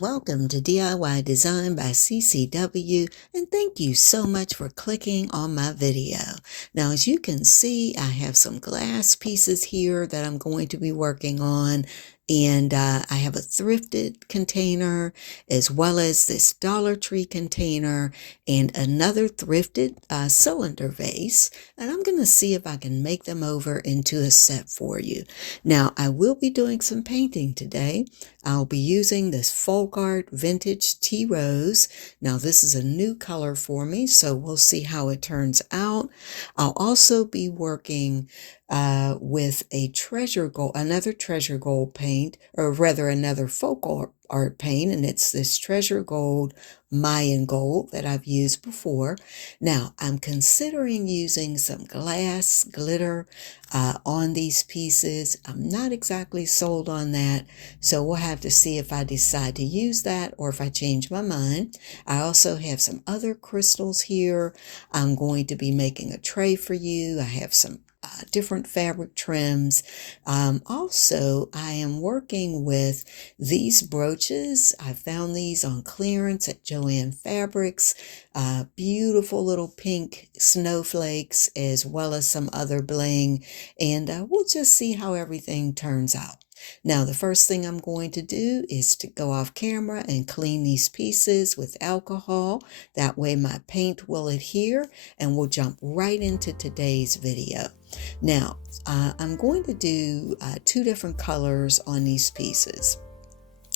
Welcome to DIY Design by CCW, and thank you so much for clicking on my video. Now, as you can see, I have some glass pieces here that I'm going to be working on, and I have a thrifted container as well as this Dollar Tree container and another thrifted cylinder vase, and I'm going to see if I can make them over into a set for you. Now, I will be doing some painting today. I'll be using this Folk Art Vintage Tea Rose. Now this is a new color for me, so we'll see how it turns out. I'll also be working with another treasure gold paint, or rather another art paint, and it's this treasure gold Mayan gold that I've used before. Now I'm considering using some glass glitter on these pieces. I'm not exactly sold on that, so we'll have to see if I decide to use that or if I change my mind. I also have some other crystals here. I'm going to be making a tray for you. I have some different fabric trims. Also, I am working with these brooches. I found these on clearance at Joann Fabrics. Beautiful little pink snowflakes as well as some other bling. And we'll just see how everything turns out. Now, the first thing I'm going to do is to go off camera and clean these pieces with alcohol. That way my paint will adhere, and we'll jump right into today's video. Now, I'm going to do two different colors on these pieces.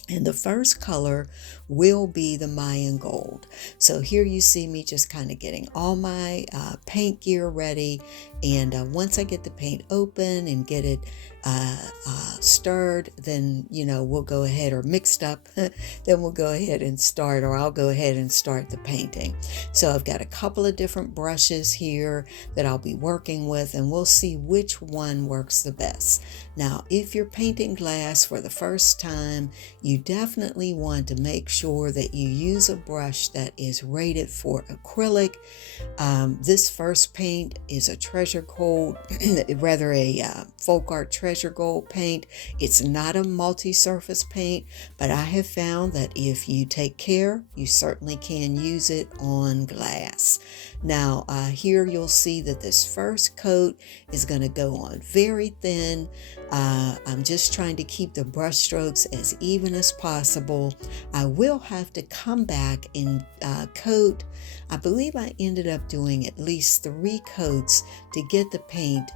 And the first color will be the Mayan gold. So here you see me just kind of getting all my paint gear ready. And once I get the paint open and get it stirred, then, we'll go ahead, or mixed up, then we'll go ahead and start, or I'll go ahead and start the painting. So I've got a couple of different brushes here that I'll be working with, and we'll see which one works the best. Now, if you're painting glass for the first time, you definitely want to make sure that you use a brush that is rated for acrylic. This first paint is a treasure gold, rather a folk art treasure gold paint. It's not a multi-surface paint, but I have found that if you take care, you certainly can use it on glass. Now, here you'll see that this first coat is going to go on very thin. I'm just trying to keep the brush strokes as even as possible. I will have to come back and coat. I believe I ended up doing at least 3 coats to get the paint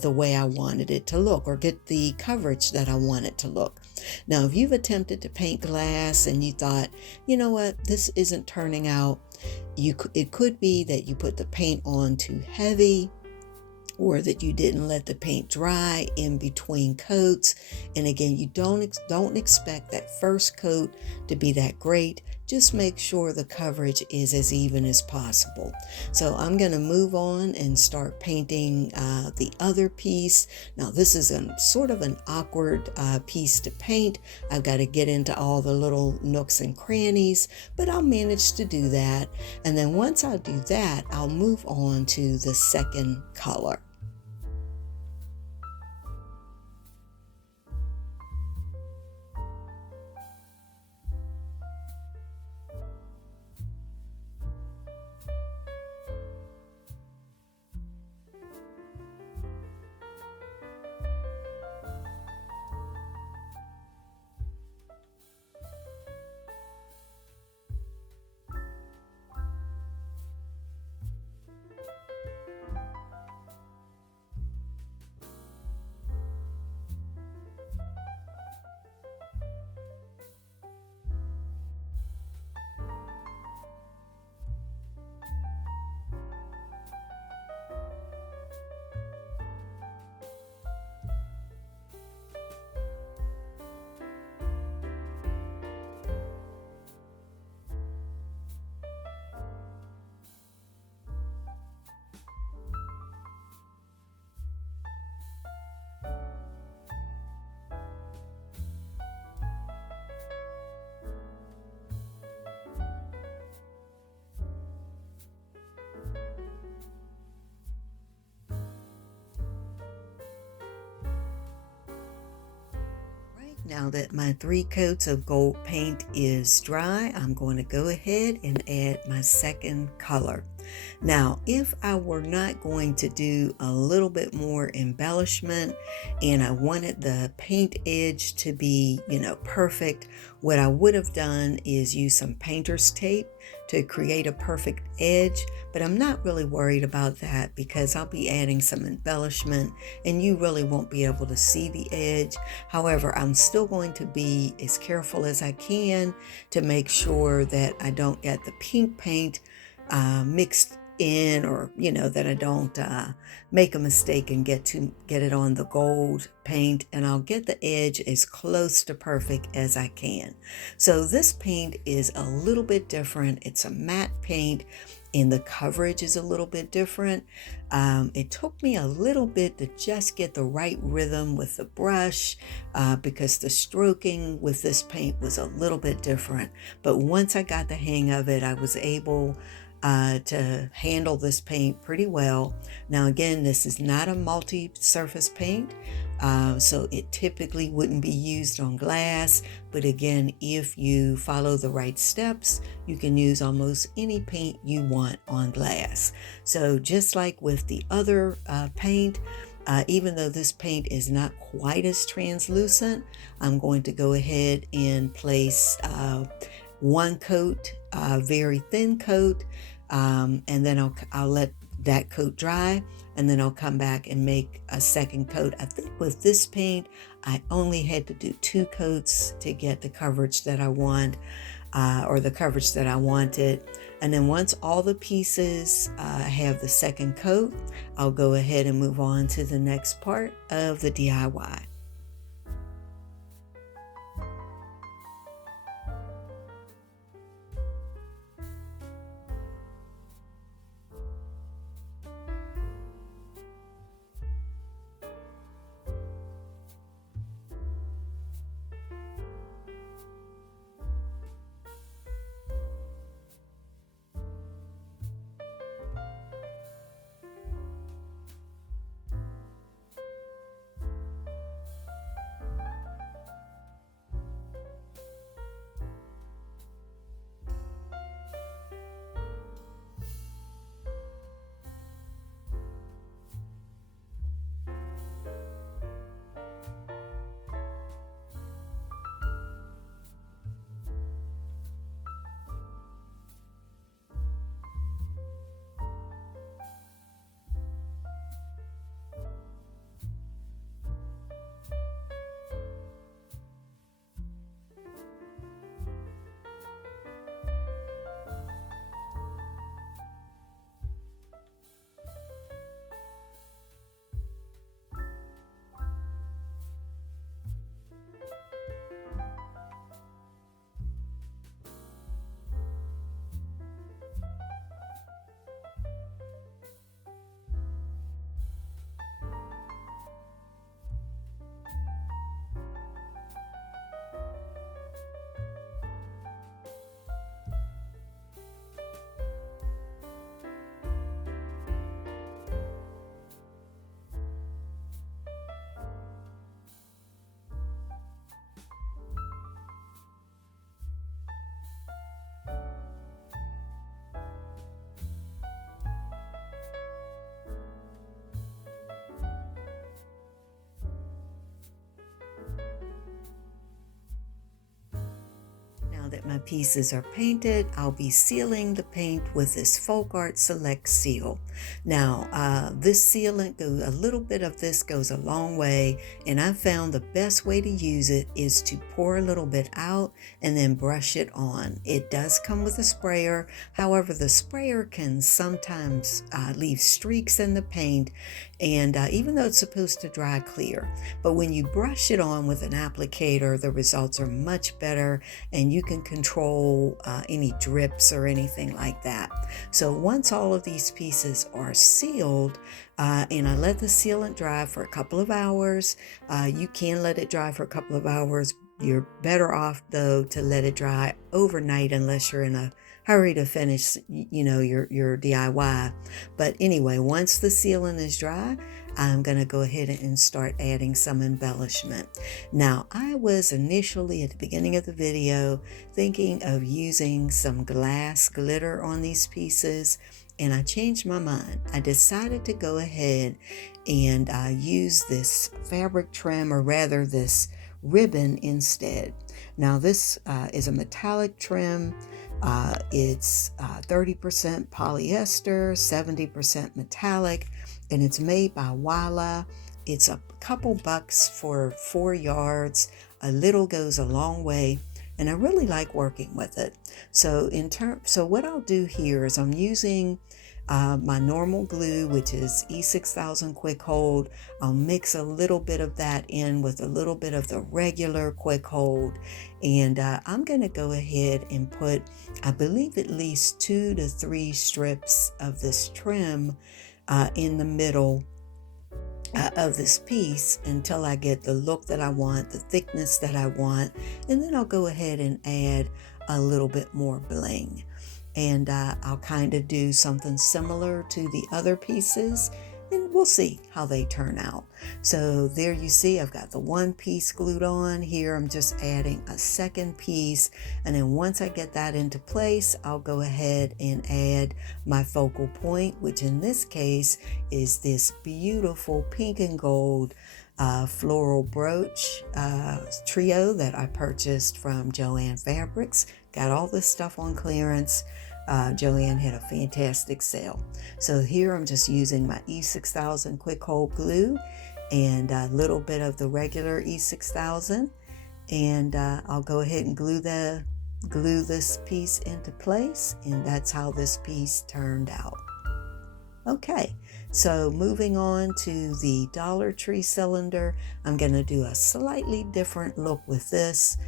the way I wanted it to look, or get the coverage that I want it to look. Now, if you've attempted to paint glass and you thought, you know what, this isn't turning out, it could be that you put the paint on too heavy, or that you didn't let the paint dry in between coats. And again, you don't expect that first coat to be that great. Just make sure the coverage is as even as possible. So I'm going to move on and start painting the other piece. Now, this is sort of an awkward piece to paint. I've got to get into all the little nooks and crannies, but I'll manage to do that. And then once I do that, I'll move on to the second color. Now that my 3 coats of gold paint is dry, I'm going to go ahead and add my second color. Now, if I were not going to do a little bit more embellishment and I wanted the paint edge to be, perfect, what I would have done is use some painter's tape to create a perfect edge, but I'm not really worried about that because I'll be adding some embellishment and you really won't be able to see the edge. However, I'm still going to be as careful as I can to make sure that I don't get the pink paint mixed in, or that I don't make a mistake and get it on the gold paint, and I'll get the edge as close to perfect as I can. So this paint is a little bit different. It's a matte paint and the coverage is a little bit different. It took me a little bit to just get the right rhythm with the brush because the stroking with this paint was a little bit different. But once I got the hang of it, I was able to handle this paint pretty well. Now again, this is not a multi-surface paint, so it typically wouldn't be used on glass, but again, if you follow the right steps, you can use almost any paint you want on glass. So just like with the other paint, even though this paint is not quite as translucent, I'm going to go ahead and place one coat, a very thin coat, and then I'll let that coat dry, and then I'll come back and make a second coat. I think with this paint, I only had to do 2 coats to get the coverage that I want, or the coverage that I wanted. And then once all the pieces have the second coat, I'll go ahead and move on to the next part of the DIY. Now that my pieces are painted, I'll be sealing the paint with this Folk Arts Select Seal. Now, this sealant, a little bit of this goes a long way, and I found the best way to use it is to pour a little bit out and then brush it on. It does come with a sprayer. However, the sprayer can sometimes leave streaks in the paint, and even though it's supposed to dry clear, but when you brush it on with an applicator, the results are much better, and you can control any drips or anything like that. So once all of these pieces are sealed, and I let the sealant dry for a couple of hours, you can let it dry for a couple of hours. You're better off though to let it dry overnight unless you're in a hurry to finish, your DIY. But anyway, once the sealant is dry, I'm going to go ahead and start adding some embellishment. Now, I was initially at the beginning of the video thinking of using some glass glitter on these pieces, and I changed my mind. I decided to go ahead and use this fabric trim, or rather this ribbon instead. Now this is a metallic trim. It's 30% polyester, 70% metallic, and it's made by Wala. It's a couple bucks for 4 yards. A little goes a long way, and I really like working with it. So what I'll do here is I'm using my normal glue, which is E6000 Quick Hold. I'll mix a little bit of that in with a little bit of the regular Quick Hold, and I'm going to go ahead and put, I believe, at least 2 to 3 strips of this trim in the middle of this piece until I get the look that I want, the thickness that I want, and then I'll go ahead and add a little bit more bling. And I'll kind of do something similar to the other pieces, and we'll see how they turn out. So there you see, I've got the one piece glued on. Here I'm just adding a second piece, and then once I get that into place, I'll go ahead and add my focal point, which in this case is this beautiful pink and gold floral brooch trio that I purchased from Joann Fabrics. Got all this stuff on clearance. Joann had a fantastic sale. So here I'm just using my E6000 Quick Hold glue and a little bit of the regular E6000, and I'll go ahead and glue this piece into place, and that's how this piece turned out. Okay, so moving on to the Dollar Tree cylinder, I'm going to do a slightly different look with this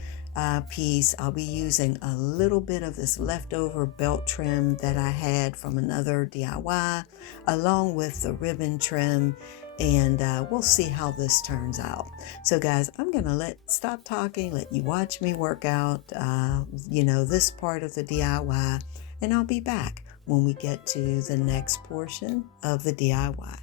piece. I'll be using a little bit of this leftover belt trim that I had from another DIY, along with the ribbon trim, and we'll see how this turns out. So guys, I'm gonna stop talking, let you watch me work out this part of the DIY, and I'll be back when we get to the next portion of the DIY.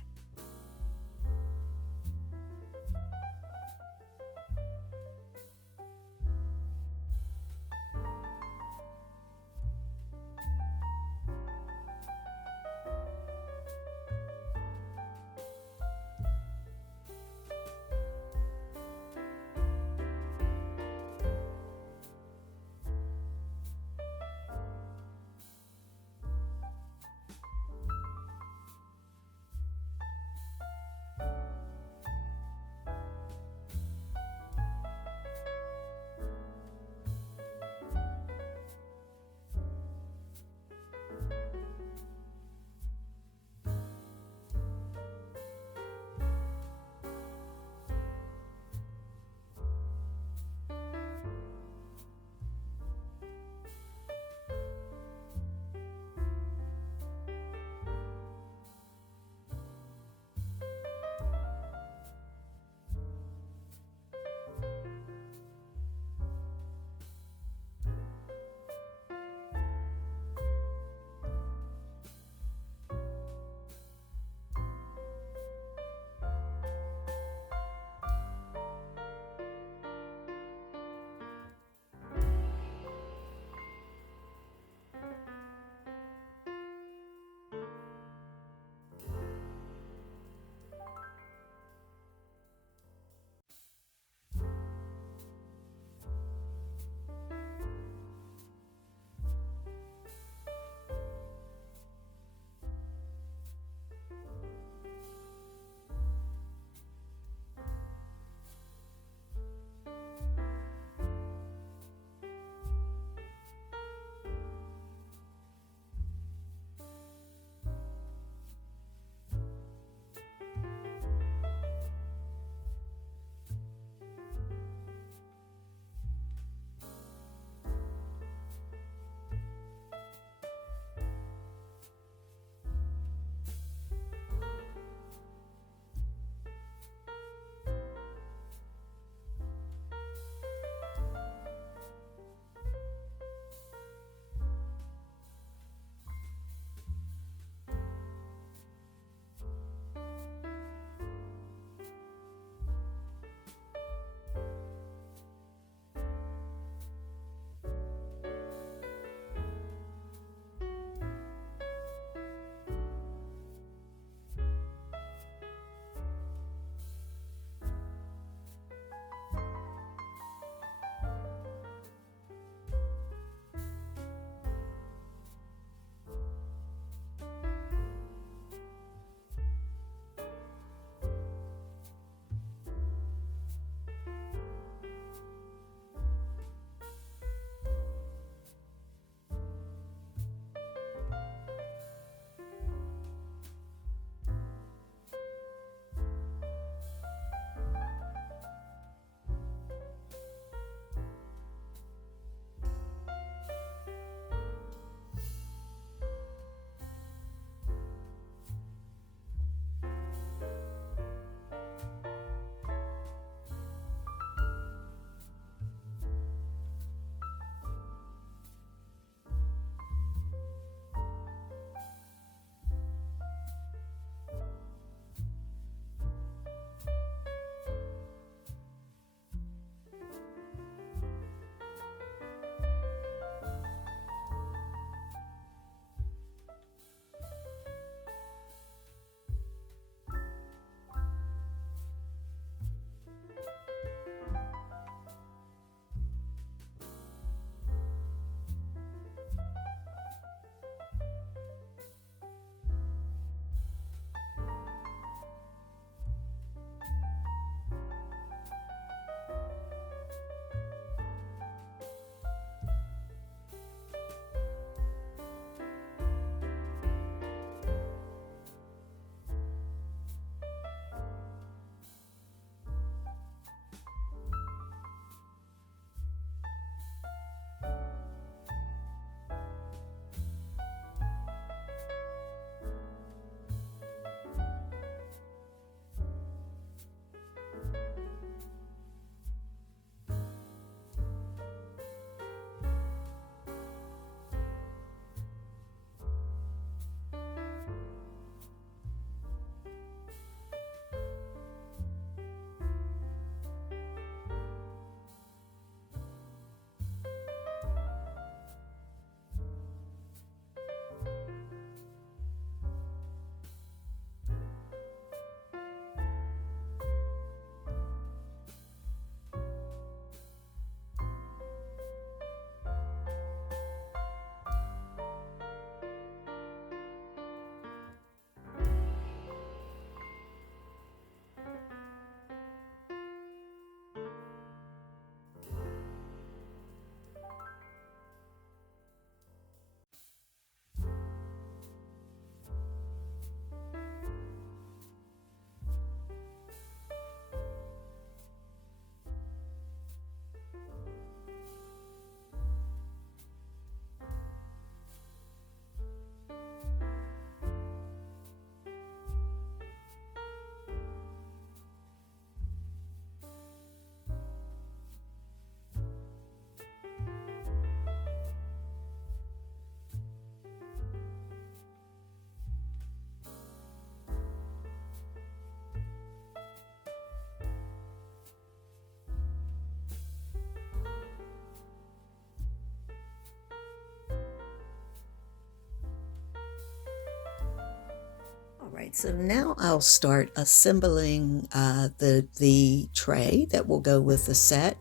Right, so now I'll start assembling the tray that will go with the set.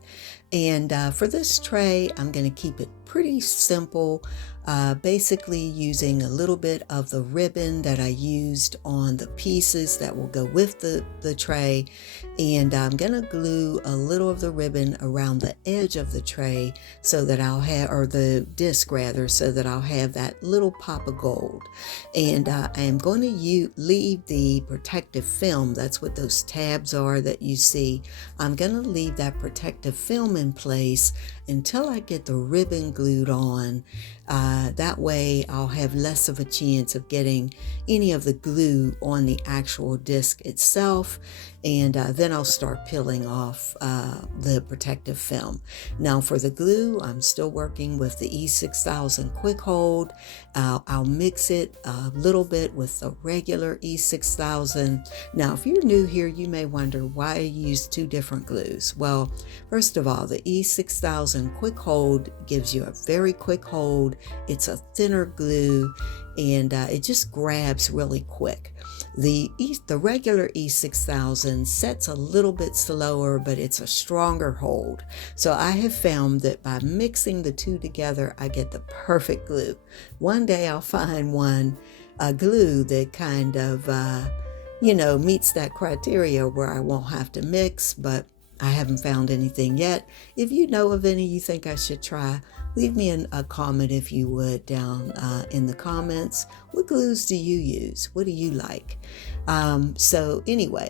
And for this tray, I'm going to keep it pretty simple, basically using a little bit of the ribbon that I used on the pieces that will go with the tray. And I'm going to glue a little of the ribbon around the edge of the tray so that I'll have, or the disc rather, so that I'll have that little pop of gold. And I am going to leave the protective film, that's what those tabs are that you see. I'm going to leave that protective film in place until I get the ribbon glued on. That way I'll have less of a chance of getting any of the glue on the actual disc itself, and then I'll start peeling off the protective film. Now for the glue, I'm still working with the E6000 Quick Hold. I'll mix it a little bit with the regular E6000. Now if you're new here, you may wonder why I use two different glues. Well, first of all, the E6000 Quick Hold gives you a very quick hold. It's a thinner glue, and it just grabs really quick. The regular E6000 sets a little bit slower, but it's a stronger hold. So I have found that by mixing the two together, I get the perfect glue. One day I'll find a glue that kind of, meets that criteria where I won't have to mix, but I haven't found anything yet. If you know of any you think I should try, leave me a comment if you would down in the comments. What glues do you use? What do you like? So anyway,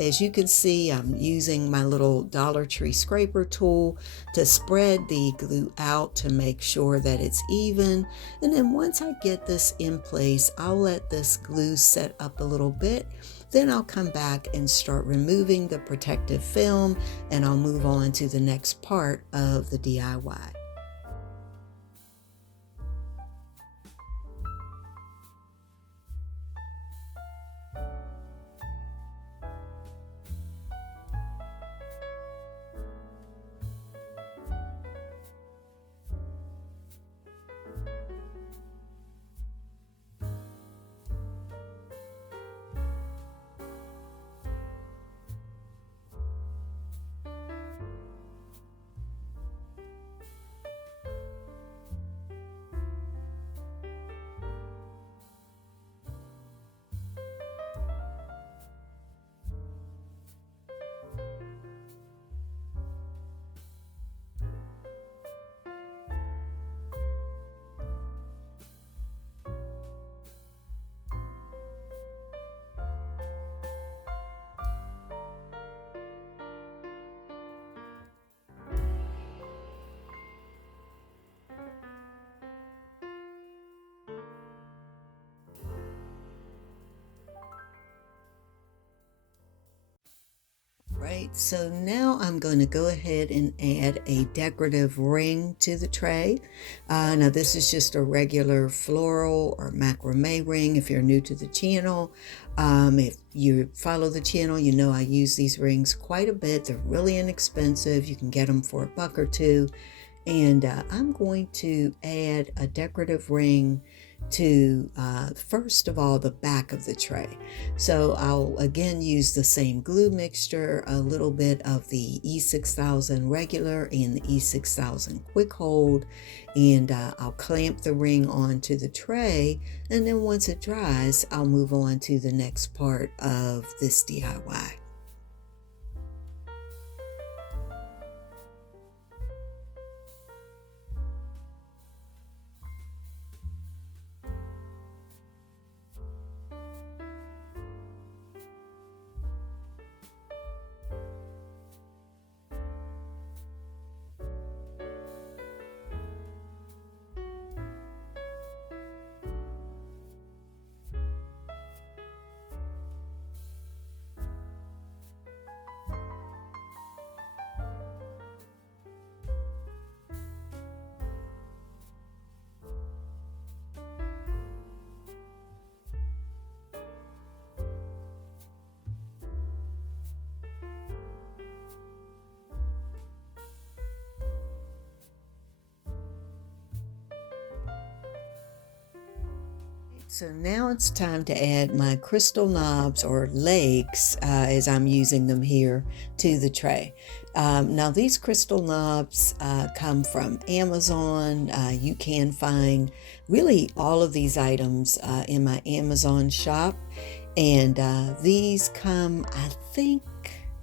as you can see, I'm using my little Dollar Tree scraper tool to spread the glue out to make sure that it's even. And then once I get this in place, I'll let this glue set up a little bit. Then I'll come back and start removing the protective film, and I'll move on to the next part of the DIY. Right, so now I'm going to go ahead and add a decorative ring to the tray. Now this is just a regular floral or macrame ring if you're new to the channel. If you follow the channel, you know I use these rings quite a bit. They're really inexpensive. You can get them for $1 or $2. And I'm going to add a decorative ring to first of all the back of the tray. So I'll again use the same glue mixture, a little bit of the E6000 regular and the E6000 Quick Hold, and I'll clamp the ring onto the tray, and then once it dries I'll move on to the next part of this DIY. So now it's time to add my crystal knobs or legs, as I'm using them here, to the tray. Now these crystal knobs come from Amazon. You can find really all of these items in my Amazon shop. And these come,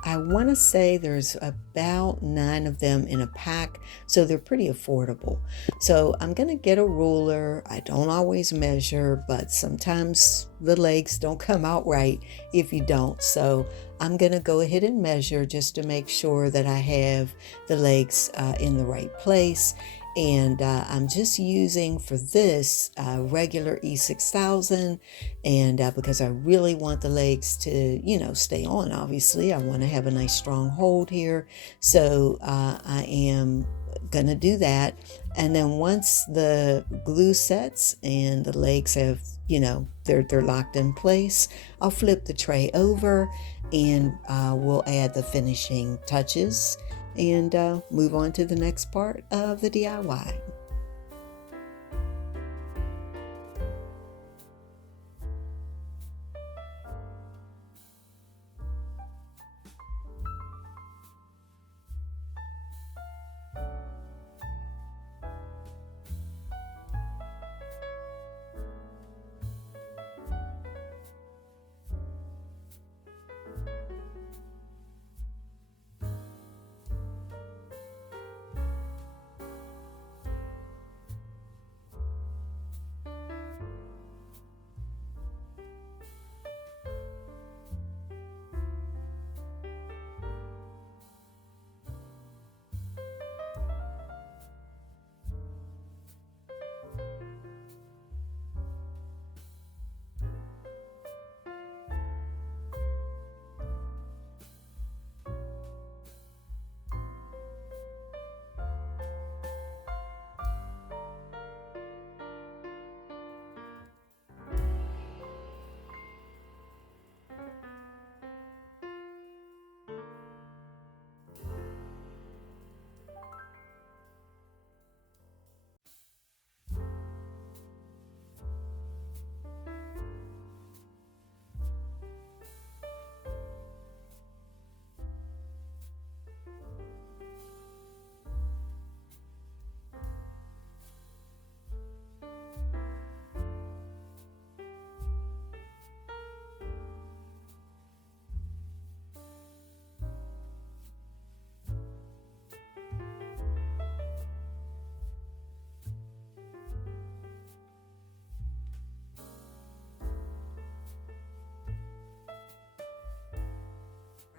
I want to say there's about 9 of them in a pack, so they're pretty affordable. So I'm going to get a ruler. I don't always measure, but sometimes the legs don't come out right if you don't. So I'm going to go ahead and measure just to make sure that I have the legs in the right place. And I'm just using for this regular E6000, and because I really want the legs to, stay on. Obviously, I want to have a nice strong hold here, so I am gonna do that. And then once the glue sets and the legs have, they're locked in place, I'll flip the tray over and we'll add the finishing touches and move on to the next part of the DIY.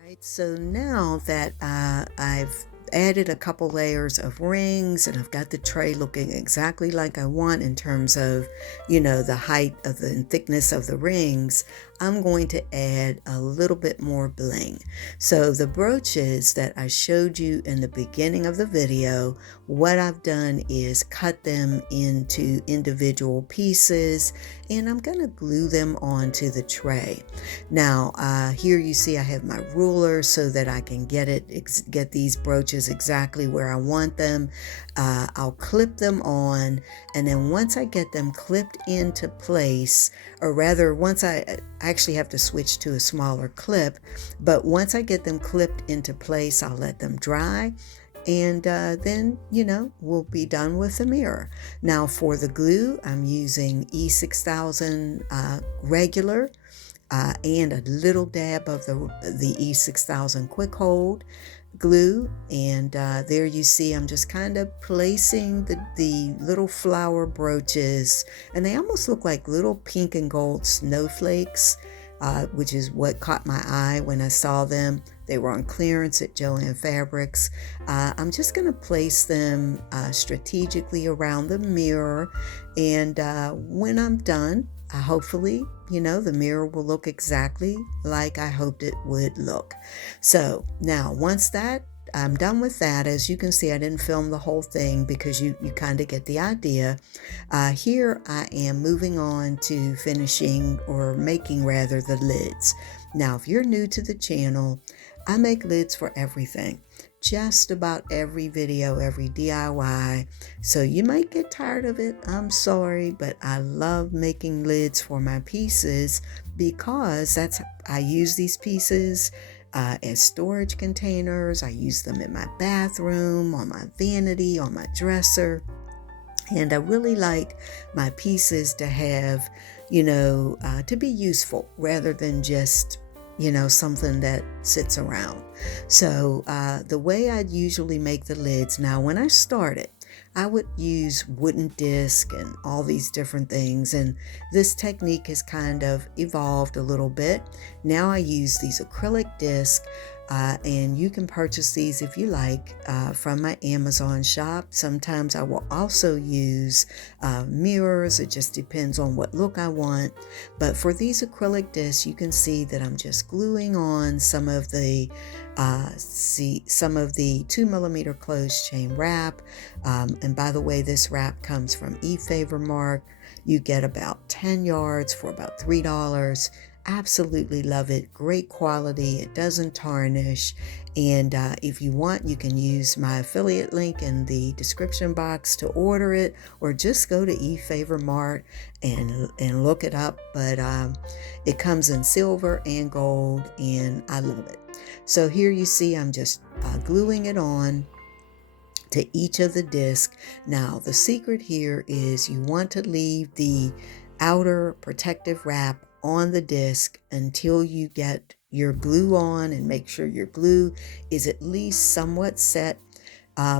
Right, so now that I've added a couple layers of rings and I've got the tray looking exactly like I want in terms of, the height of the and thickness of the rings, I'm going to add a little bit more bling. So the brooches that I showed you in the beginning of the video, what I've done is cut them into individual pieces and I'm going to glue them onto the tray. Now here you see I have my ruler so that I can get these brooches exactly where I want them. I'll clip them on, and then once I get them clipped into place, or rather once I actually have to switch to a smaller clip, but once I get them clipped into place, I'll let them dry. And then, we'll be done with the mirror. Now for the glue, I'm using E6000 regular and a little dab of the E6000 quick hold glue. And there you see I'm just kind of placing the little flower brooches, and they almost look like little pink and gold snowflakes, which is what caught my eye when I saw them. They were on clearance at Joann Fabrics. I'm just going to place them strategically around the mirror, and when I'm done, hopefully, the mirror will look exactly like I hoped it would look. So now once I'm done with that, as you can see, I didn't film the whole thing because you kind of get the idea. Here I am moving on to finishing, or making rather, the lids. Now, if you're new to the channel, I make lids for everything. just about every video, every DIY. So you might get tired of it. I'm sorry, but I love making lids for my pieces because I use these pieces as storage containers. I use them in my bathroom, on my vanity, on my dresser. And I really like my pieces to have, to be useful rather than just, something that sits around. So the way I'd usually make the lids, now when I started, I would use wooden disc and all these different things. And this technique has kind of evolved a little bit. Now I use these acrylic discs. And you can purchase these if you like from my Amazon shop. Sometimes I will also use mirrors. It just depends on what look I want. But for these acrylic discs, you can see that I'm just gluing on some of the 2mm closed chain wrap. And by the way, this wrap comes from eFavorMark. You get about 10 yards for about $3. Absolutely love it. Great quality. It doesn't tarnish. And if you want, you can use my affiliate link in the description box to order it, or just go to eFavorMart and look it up. But it comes in silver and gold, and I love it. So here you see I'm just gluing it on to each of the discs. Now the secret here is you want to leave the outer protective wrap on the disc until you get your glue on, and make sure your glue is at least somewhat set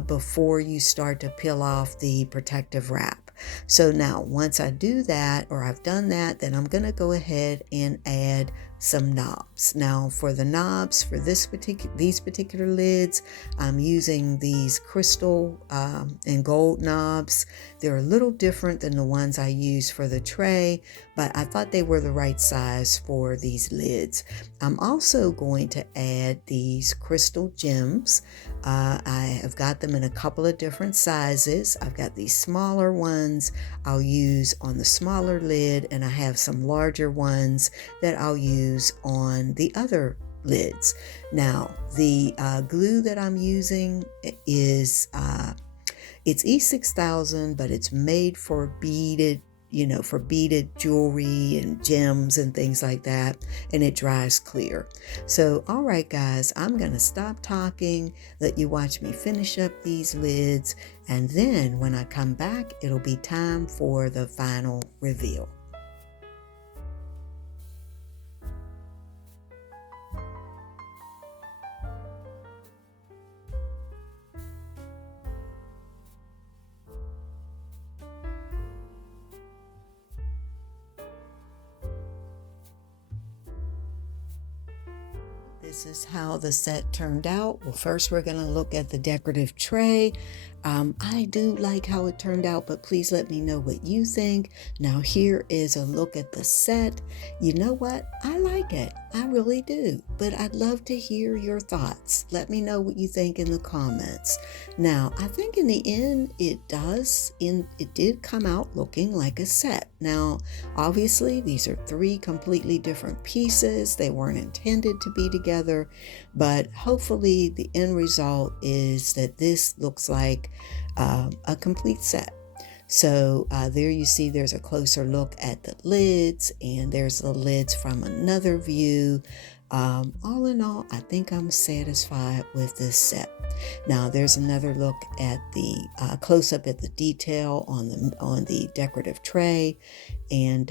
before you start to peel off the protective wrap. So now once I do that, or I've done that, then I'm going to go ahead and add some knobs. Now for the knobs for these particular lids, I'm using these crystal and gold knobs. They're a little different than the ones I use for the tray, but I thought they were the right size for these lids. I'm also going to add these crystal gems. I have got them in a couple of different sizes. I've got these smaller ones I'll use on the smaller lid, and I have some larger ones that I'll use on the other lids. Now the glue that I'm using is it's E6000, but it's made for beaded jewelry and gems and things like that, and it dries clear. So all right guys, I'm gonna stop talking, let you watch me finish up these lids, and then when I come back, it'll be time for the final reveal. This is how the set turned out. Well, first we're going to look at the decorative tray. I do like how it turned out, but please let me know what you think. Now here is a look at the set. You know what? I like it. I really do. But I'd love to hear your thoughts. Let me know what you think in the comments. Now, I think in the end it did come out looking like a set. Now, obviously these are 3 completely different pieces. They weren't intended to be together, but hopefully the end result is that this looks like a complete set. So there you see there's a closer look at the lids, and there's the lids from another view. All in all, I think I'm satisfied with this set. Now there's another look at the close-up at the detail on the decorative tray, and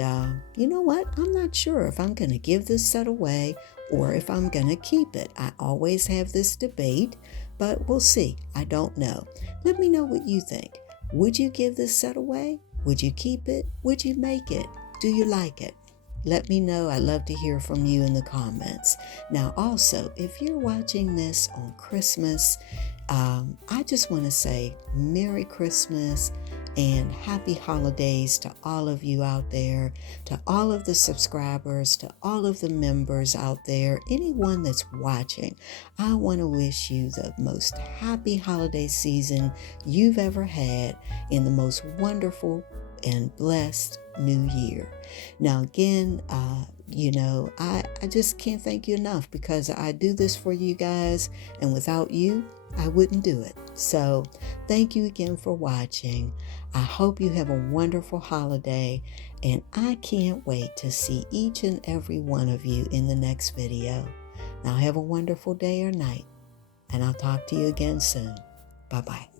you know what? I'm not sure if I'm going to give this set away or if I'm going to keep it. I always have this debate, but we'll see. I don't know. Let me know what you think. Would you give this set away? Would you keep it? Would you make it? Do you like it? Let me know. I'd love to hear from you in the comments. Now, also, if you're watching this on Christmas, I just want to say Merry Christmas and Happy Holidays to all of you out there, to all of the subscribers, to all of the members out there, anyone that's watching. I want to wish you the most happy holiday season you've ever had, in the most wonderful and blessed new year. Now again, I just can't thank you enough, because I do this for you guys, and without you, I wouldn't do it. So thank you again for watching. I hope you have a wonderful holiday, and I can't wait to see each and every one of you in the next video. Now have a wonderful day or night, and I'll talk to you again soon. Bye-bye.